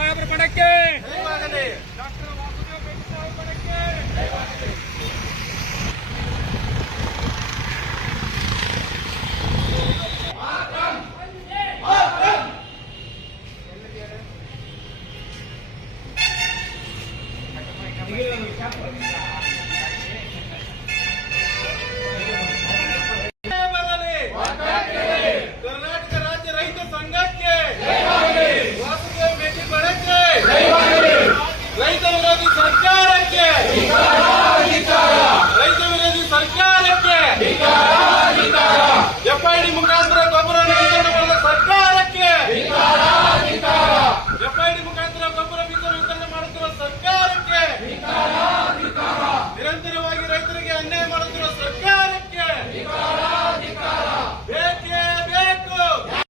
ಸಾಹೇಬ್ರ ಬಣಕ್ಕೆ, ಡಾಕ್ಟರ್ ವಾಸುದೇವ್ ಬೆಟ್ಟ ಸಾಹೇಬ್ರ ಬಣಕ್ಕೆ. ಕರ್ನಾಟಕ ರಾಜ್ಯ ರೈತ ಸಂಘಕ್ಕೆ, ವಾಸುದೇವ್ ಬೆಟ್ಟ ಬಣಕ್ಕೆ, ರೈತ ವಿರೋಧಿ ಸರ್ಕಾರಕ್ಕೆ